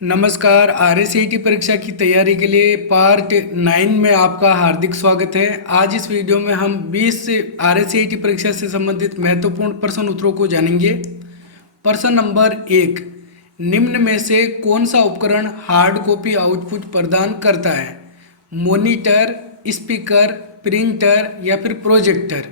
नमस्कार। आरएससीईटी परीक्षा की तैयारी के लिए पार्ट 9 में आपका हार्दिक स्वागत है। आज इस वीडियो में हम 20 आरएससीईटी परीक्षा से संबंधित महत्वपूर्ण प्रश्न उत्तरों को जानेंगे। प्रश्न नंबर 1, निम्न में से कौन सा उपकरण हार्ड कॉपी आउटपुट प्रदान करता है? मॉनिटर, स्पीकर, प्रिंटर या फिर प्रोजेक्टर?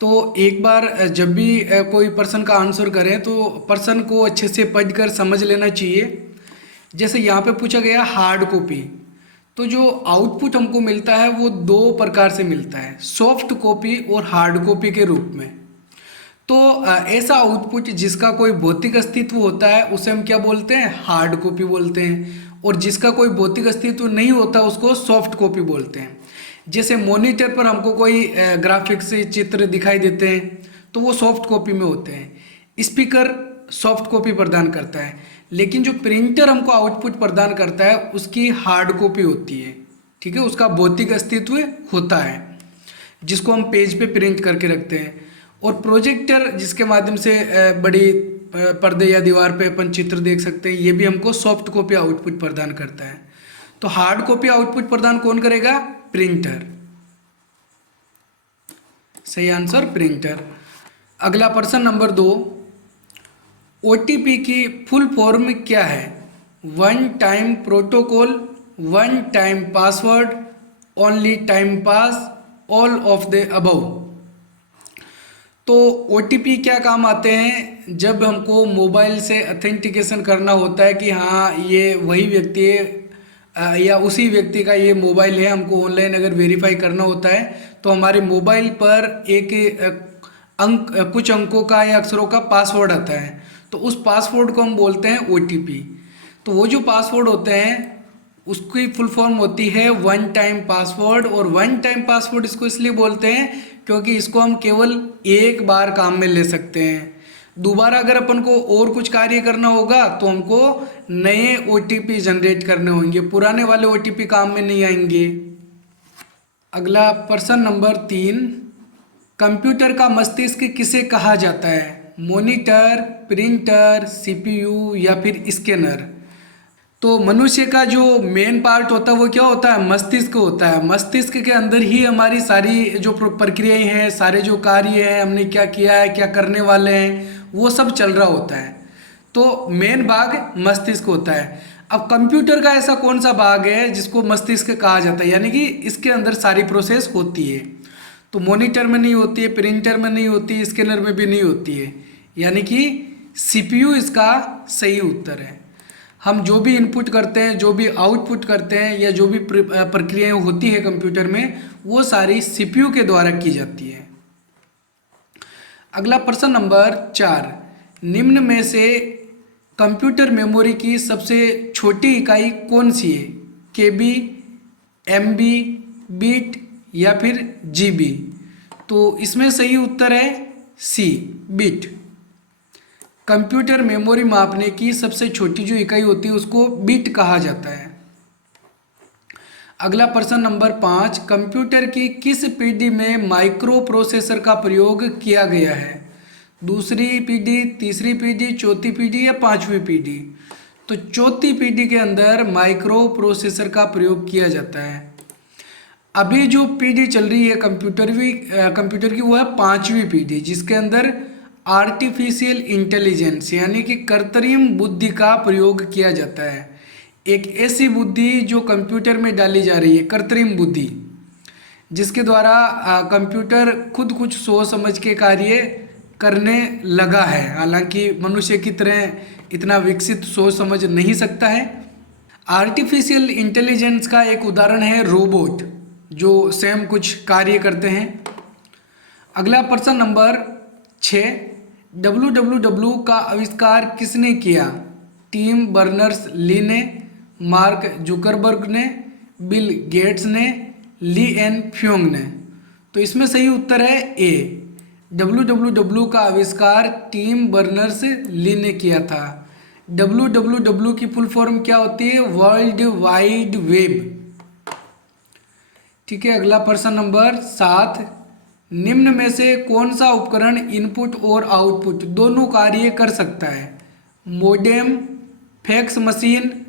तो एक बार जब भी कोई प्रश्न का आंसर करें तो प्रश्न को अच्छे से पढ़कर समझ लेना चाहिए। जैसे यहाँ पे पूछा गया हार्ड कॉपी, तो जो आउटपुट हमको मिलता है वो दो प्रकार से मिलता है, सॉफ्ट कॉपी और हार्ड कॉपी के रूप में। तो ऐसा आउटपुट जिसका कोई भौतिक अस्तित्व होता है उसे हम क्या बोलते हैं? हार्ड कॉपी बोलते हैं। और जिसका कोई भौतिक अस्तित्व नहीं होता उसको सॉफ्ट कॉपी बोलते हैं। जैसे मॉनिटर पर हमको कोई ग्राफिक्स चित्र दिखाई देते हैं तो वो सॉफ्ट कॉपी में होते हैं। स्पीकर सॉफ्ट कॉपी प्रदान करता है, लेकिन जो प्रिंटर हमको आउटपुट प्रदान करता है उसकी हार्ड कॉपी होती है। ठीक है, उसका भौतिक अस्तित्व होता है जिसको हम पेज पे प्रिंट करके रखते हैं। और प्रोजेक्टर जिसके माध्यम से बड़ी पर्दे या दीवार पे अपन चित्र देख सकते हैं, ये भी हमको सॉफ्ट कॉपी आउटपुट प्रदान करता है। तो हार्ड कॉपी आउटपुट प्रदान कौन करेगा? प्रिंटर। सही आंसर प्रिंटर। अगला प्रश्न नंबर 2, ओटीपी की फुल फॉर्म क्या है? One time protocol, one time password, only time pass, all of the above? तो ओटीपी क्या काम आते हैं? जब हमको मोबाइल से ऑथेंटिकेशन करना होता है कि हाँ ये वही व्यक्ति है या उसी व्यक्ति का ये मोबाइल है, हमको ऑनलाइन अगर वेरीफाई करना होता है तो हमारे मोबाइल पर एक कुछ अंकों का या अक्षरों का पासवर्ड आता है, तो उस पासवर्ड को हम बोलते हैं ओटीपी। तो वो जो पासवर्ड होते हैं उसकी फुल फॉर्म होती है वन टाइम पासवर्ड। और वन टाइम पासवर्ड इसको इसलिए बोलते हैं क्योंकि इसको हम केवल एक बार काम में ले सकते हैं। दोबारा अगर अपन को और कुछ कार्य करना होगा तो हमको नए ओटीपी जनरेट करने होंगे, पुराने वाले ओटीपी काम में नहीं आएंगे। अगला प्रश्न नंबर 3, कंप्यूटर का मस्तिष्क किसे कहा जाता है? मॉनिटर, प्रिंटर, सीपीयू या फिर स्कैनर? तो मनुष्य का जो मेन पार्ट होता है वो क्या होता है? मस्तिष्क होता है। मस्तिष्क के अंदर ही हमारी सारी जो प्रक्रियाएं हैं, सारे जो कार्य हैं, हमने क्या किया है, क्या करने वाले हैं, वो सब चल रहा होता है। तो मेन भाग मस्तिष्क होता है। अब कंप्यूटर का ऐसा कौन सा भाग है जिसको मस्तिष्क कहा जाता है, यानी कि इसके अंदर सारी प्रोसेस होती है? तो मॉनिटर में नहीं होती है, प्रिंटर में नहीं होती है, स्कैनर में भी नहीं होती है, यानी कि सीपीयू इसका सही उत्तर है। हम जो भी इनपुट करते हैं, जो भी आउटपुट करते हैं या जो भी प्रक्रियाएं होती है कंप्यूटर में, वो सारी सीपीयू के द्वारा की जाती है। अगला प्रश्न नंबर 4, निम्न में से कंप्यूटर मेमोरी की सबसे छोटी इकाई कौन सी है? केबी, एमबी, बीट या फिर जीबी? तो इसमें सही उत्तर है सी, बीट। कंप्यूटर मेमोरी मापने की सबसे छोटी जो इकाई होती है उसको बीट कहा जाता है। अगला प्रश्न नंबर 5, कंप्यूटर की किस पीढ़ी में माइक्रो प्रोसेसर का प्रयोग किया गया है? दूसरी पीढ़ी, तीसरी पीढ़ी, चौथी पीढ़ी या पांचवी पीढ़ी? तो चौथी पीढ़ी के अंदर माइक्रो प्रोसेसर का प्रयोग किया जाता है। अभी जो पीढ़ी चल रही है कंप्यूटर की वो है पांचवी पीढ़ी, जिसके अंदर आर्टिफिशियल इंटेलिजेंस यानी कि कृत्रिम बुद्धि का प्रयोग किया जाता है। एक ऐसी बुद्धि जो कंप्यूटर में डाली जा रही है, कृत्रिम बुद्धि, जिसके द्वारा कंप्यूटर खुद कुछ सोच समझ के कार्य करने लगा है। हालांकि मनुष्य की तरह इतना विकसित सोच समझ नहीं सकता है। आर्टिफिशियल इंटेलिजेंस का एक उदाहरण है रोबोट, जो स्वयं कुछ कार्य करते हैं। अगला प्रश्न नंबर 6, WWW का आविष्कार किसने किया? टिम बर्नर्स-ली ने, मार्क जुकरबर्ग ने, बिल गेट्स ने, ली एन फ्योंग ने? तो इसमें सही उत्तर है ए, WWW का आविष्कार टिम बर्नर्स-ली ने किया था। WWW की फुल फॉर्म क्या होती है? World wide web. ठीक है, अगला प्रश्न नंबर 7, निम्न में से कौन सा उपकरण इनपुट और आउटपुट दोनों कार्य कर सकता है? Modem, fax machine,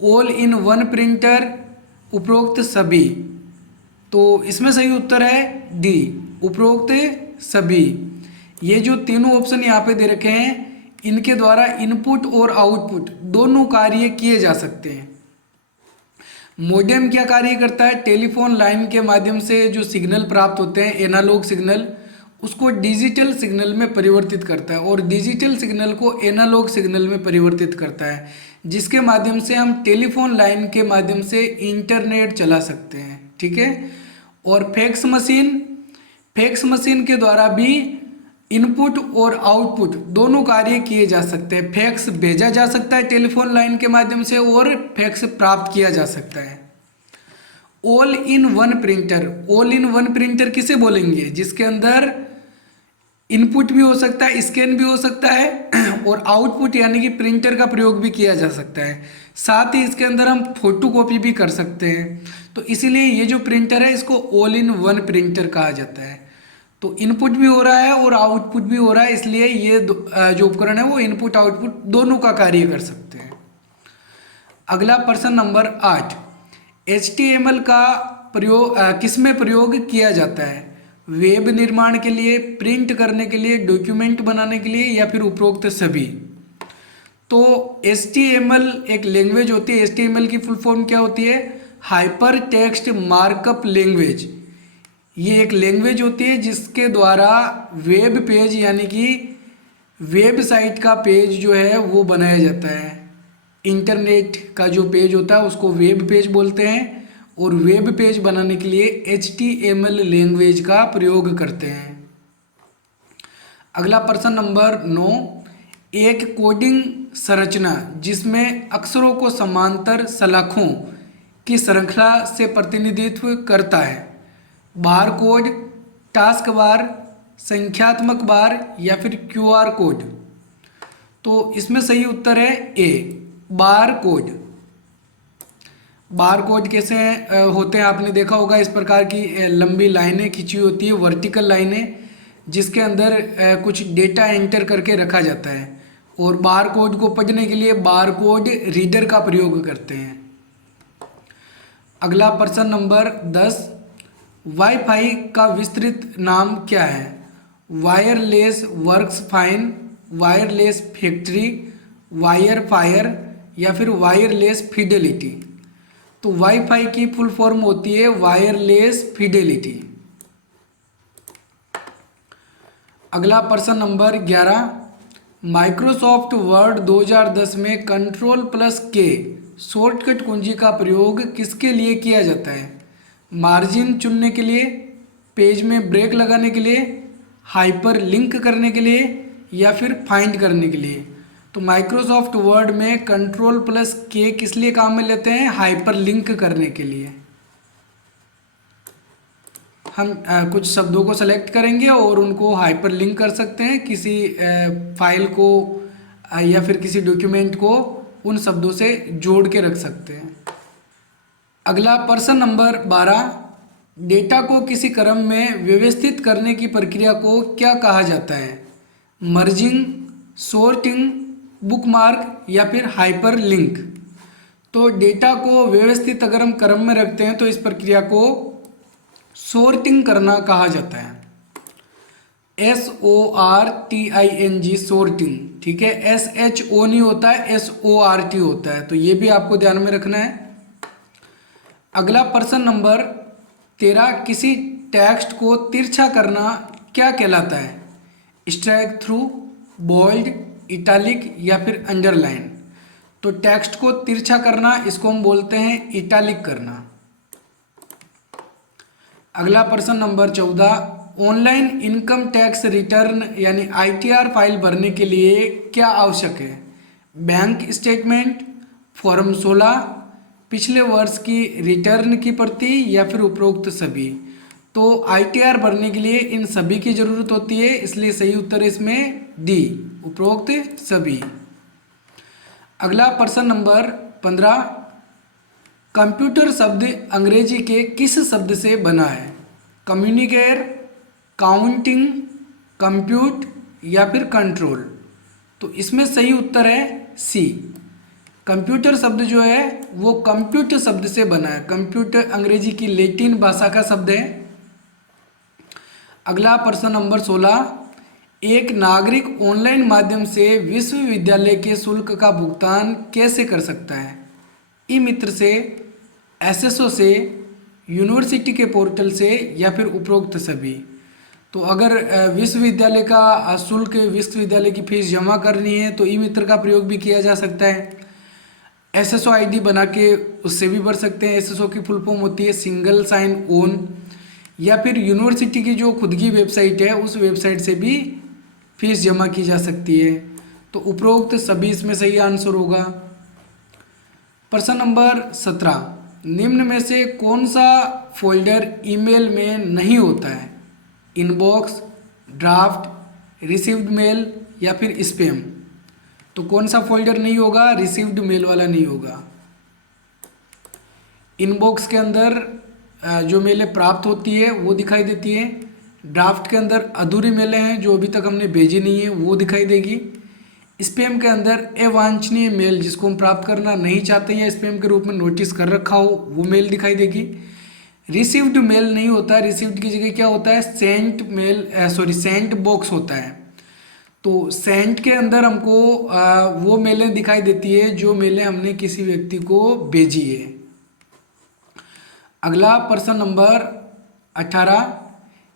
all in one printer, उपरोक्त सभी। तो इसमें सही उत्तर है डी, उपरोक्त सभी। ये जो तीनों ऑप्शन यहाँ पे दे रखे हैं, इनके द्वारा इनपुट और आउटपुट दोनों कार्य किए जा सकते हैं। मोडेम क्या कार्य करता है? टेलीफोन लाइन के माध्यम से जो सिग्नल प्राप्त होते हैं, एनालॉग सिग्नल, उसको डिजिटल सिग्नल में परिवर्तित करता है और डिजिटल सिग्नल को एनालॉग सिग्नल में परिवर्तित करता है, जिसके माध्यम से हम टेलीफोन लाइन के माध्यम से इंटरनेट चला सकते हैं। ठीक है। और फैक्स मशीन के द्वारा भी इनपुट और आउटपुट दोनों कार्य किए जा सकते हैं। फैक्स भेजा जा सकता है टेलीफोन लाइन के माध्यम से और फैक्स प्राप्त किया जा सकता है। All in one printer, all in one printer किसे बोलेंगे? जिसके अंदर इनपुट भी हो सकता है, स्कैन भी हो सकता है और आउटपुट यानी कि प्रिंटर का प्रयोग भी किया जा सकता है। साथ ही इसके अंदर हम फोटो कॉपी भी कर सकते हैं। तो इसीलिए ये जो प्रिंटर है इसको ऑल इन वन प्रिंटर कहा जाता है। तो इनपुट भी हो रहा है और आउटपुट भी हो रहा है, इसलिए ये जो उपकरण है वो इनपुट आउटपुट दोनों का कार्य कर सकते हैं। अगला प्रश्न नंबर 8, HTML का प्रयोग किसमें प्रयोग किया जाता है? वेब निर्माण के लिए, प्रिंट करने के लिए, डॉक्यूमेंट बनाने के लिए या फिर उपरोक्त सभी? तो HTML एक लैंग्वेज होती है। HTML की फुल फॉर्म क्या होती है? Hyper text markup language. ये एक लैंग्वेज होती है जिसके द्वारा वेब पेज यानी कि वेबसाइट का पेज जो है वो बनाया जाता है। इंटरनेट का जो पेज होता है उसको वेब पेज बोलते हैं और वेब पेज बनाने के लिए HTML लैंग्वेज का प्रयोग करते हैं। अगला प्रश्न नंबर 9, एक कोडिंग संरचना जिसमें अक्षरों को समांतर सलाखों की श्रृंखला से प्रतिनिधित्व करता है। बार कोड, टास्क बार, संख्यात्मक बार या फिर QR कोड? तो इसमें सही उत्तर है ए, बार कोड। बार कोड कैसे होते हैं आपने देखा होगा, इस प्रकार की लंबी लाइनें खींची होती है, वर्टिकल लाइनें, जिसके अंदर कुछ डेटा एंटर करके रखा जाता है और बार कोड को पढ़ने के लिए बार कोड रीडर का प्रयोग करते हैं। अगला प्रश्न नंबर 10, वाईफाई का विस्तृत नाम क्या है? Wireless works fine, wireless factory, wire fire या फिर वायरलेस फिडेलिटी? तो वाईफाई की फुल फॉर्म होती है वायरलेस फिडेलिटी। अगला प्रश्न नंबर 11, माइक्रोसॉफ्ट वर्ड 2010 में Ctrl+K शॉर्टकट कुंजी का प्रयोग किसके लिए किया जाता है? मार्जिन चुनने के लिए, पेज में ब्रेक लगाने के लिए, हाइपर लिंक करने के लिए या फिर फाइंड करने के लिए? तो माइक्रोसॉफ्ट वर्ड में Ctrl+K किस लिए काम में लेते हैं? हाइपर लिंक करने के लिए। हम कुछ शब्दों को सेलेक्ट करेंगे और उनको हाइपर लिंक कर सकते हैं, किसी फाइल को या फिर किसी डॉक्यूमेंट को उन शब्दों से जोड़ के रख सकते हैं। अगला प्रश्न नंबर 12, डेटा को किसी क्रम में व्यवस्थित करने की प्रक्रिया को क्या कहा जाता है? मर्जिंग, सॉर्टिंग, बुकमार्क या फिर हाइपर लिंक? तो डेटा को व्यवस्थित अगर हम क्रम में रखते हैं तो इस प्रक्रिया को सॉर्टिंग करना कहा जाता है। SORTING, sorting. ठीक है, SHO नहीं होता है, SORT होता है, तो ये भी आपको ध्यान में रखना है। अगला प्रश्न नंबर 13, किसी टेक्स्ट को तिरछा करना क्या कहलाता है? स्ट्राइक थ्रू, बोल्ड, इटैलिक या फिर अंडरलाइन? तो टेक्स्ट को तिरछा करना इसको हम बोलते हैं इटैलिक करना। अगला प्रश्न number 14, online income tax return यानी ITR फाइल भरने के लिए क्या आवश्यक है? बैंक स्टेटमेंट, फॉर्म 16, पिछले वर्ष की रिटर्न की प्रति या फिर उपरोक्त सभी? तो ITR भरने के लिए इन सभी की जरूरत होती है, इसलिए सही उत्तर है इसमें डी, उपरोक्त सभी। अगला प्रश्न नंबर 15, कंप्यूटर शब्द अंग्रेजी के किस शब्द से बना है? कम्युनिकेट, काउंटिंग, कंप्यूट या फिर कंट्रोल? तो इसमें सही उत्तर है सी, कंप्यूटर शब्द जो है वो कंप्यूटर शब्द से बना है। कंप्यूटर अंग्रेजी की लैटिन भाषा का शब्द है। अगला प्रश्न नंबर 16, एक नागरिक ऑनलाइन माध्यम से विश्वविद्यालय के शुल्क का भुगतान कैसे कर सकता है? ई मित्र से, एसएसओ से, यूनिवर्सिटी के पोर्टल से या फिर उपरोक्त सभी। तो अगर विश्वविद्यालय का शुल्क, विश्वविद्यालय की फीस जमा करनी है तो ई मित्र का प्रयोग भी किया जा सकता है। एसएसओ आईडी बना के उससे भी भर सकते हैं। एसएसओ की फुल फॉर्म होती है सिंगल साइन ओन। या फिर यूनिवर्सिटी की जो खुद की वेबसाइट है उस वेबसाइट से भी फीस जमा की जा सकती है। तो उपरोक्त सभी इसमें सही आंसर होगा। प्रश्न नंबर 17, निम्न में से कौन सा फोल्डर ईमेल में नहीं होता है? इनबॉक्स, ड्राफ्ट, रिसीव्ड मेल या फिर स्पैम। तो कौन सा फोल्डर नहीं होगा? रिसीव्ड मेल वाला नहीं होगा। इनबॉक्स के अंदर जो मेलें प्राप्त होती है वो दिखाई देती है। ड्राफ्ट के अंदर अधूरी मेलें हैं जो अभी तक हमने भेजी नहीं है वो दिखाई देगी। स्पैम के अंदर अवांछनीय मेल जिसको हम प्राप्त करना नहीं चाहते या स्पैम के रूप में नोटिस कर रखा हो वो मेल दिखाई देगी। रिसीव्ड मेल नहीं होता। रिसीव्ड की जगह क्या होता है? सेंट मेल, सेंट बॉक्स होता है। तो सेंट के अंदर हमको वो मेलें दिखाई देती है जो मेलें हमने किसी व्यक्ति को भेजी है। अगला प्रश्न नंबर 18,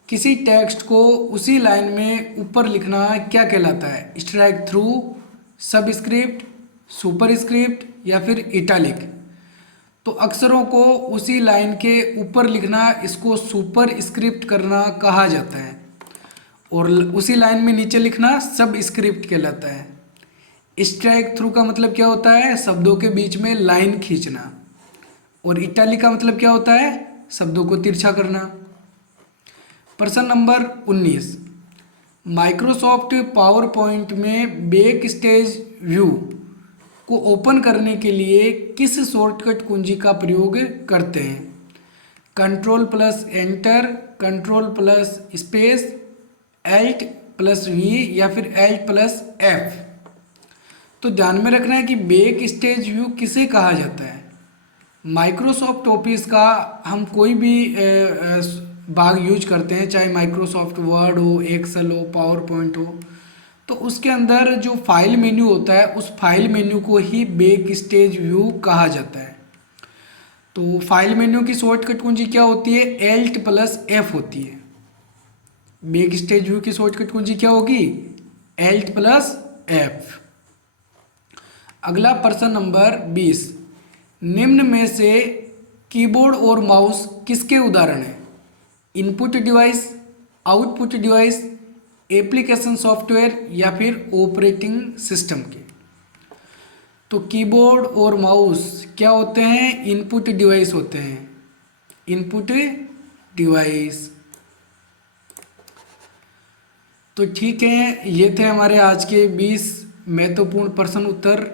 किसी टेक्स्ट को उसी लाइन में ऊपर लिखना क्या कहलाता है? स्ट्राइक थ्रू, सबस्क्रिप्ट, सुपरस्क्रिप्ट या फिर इटैलिक। तो अक्षरों को उसी लाइन के ऊपर लिखना इसको सुपरस्क्रिप्ट करना कहा जाता है और उसी लाइन में नीचे लिखना सबस्क्रिप्ट कहलाता है। स्ट्राइक थ्रू का मतलब क्या होता है? शब्दों के बीच में लाइन खींचना। और इटैलिक का मतलब क्या होता है? शब्दों को तिरछा करना। प्रश्न नंबर 19, माइक्रोसॉफ्ट पावर पॉइंट में बैक स्टेज व्यू को ओपन करने के लिए किस शॉर्टकट कुंजी का प्रयोग करते हैं? Control plus enter, control plus space, alt plus V या फिर एल्ट प्लस एफ। तो ध्यान में रखना है कि बैक स्टेज व्यू किसे कहा जाता है? माइक्रोसॉफ्ट ऑफिस का हम कोई भी भाग यूज करते हैं, चाहे माइक्रोसॉफ्ट वर्ड हो, एक्सेल हो, पावर पॉइंट हो, तो उसके अंदर जो फाइल मेन्यू होता है उस फाइल मेन्यू को ही बैक स्टेज व्यू कहा जाता है। तो फाइल मेन्यू की शॉर्टकट कुंजी क्या होती है? एल्ट प्लस एफ होती है। बैक स्टेज व्यू की शॉर्टकट कुंजी क्या होगी? Alt plus F. अगला प्रश्न नंबर 20, निम्न में से कीबोर्ड और माउस किसके उदाहरण हैं? Input device, output device, application software या फिर ऑपरेटिंग सिस्टम के। तो कीबोर्ड और माउस क्या होते हैं? इनपुट डिवाइस होते हैं। Input device. तो ठीक है, ये थे हमारे आज के 20 महत्वपूर्ण प्रश्न उत्तर।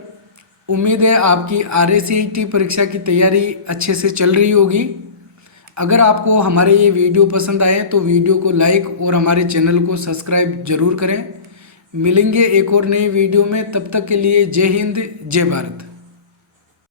उम्मीद है आपकी RACET परीक्षा की तैयारी अच्छे से चल रही होगी। अगर आपको हमारे ये वीडियो पसंद आए तो वीडियो को लाइक और हमारे चैनल को सब्सक्राइब जरूर करें। मिलेंगे एक और नए वीडियो में, तब तक के लिए जय हिंद, जय भारत।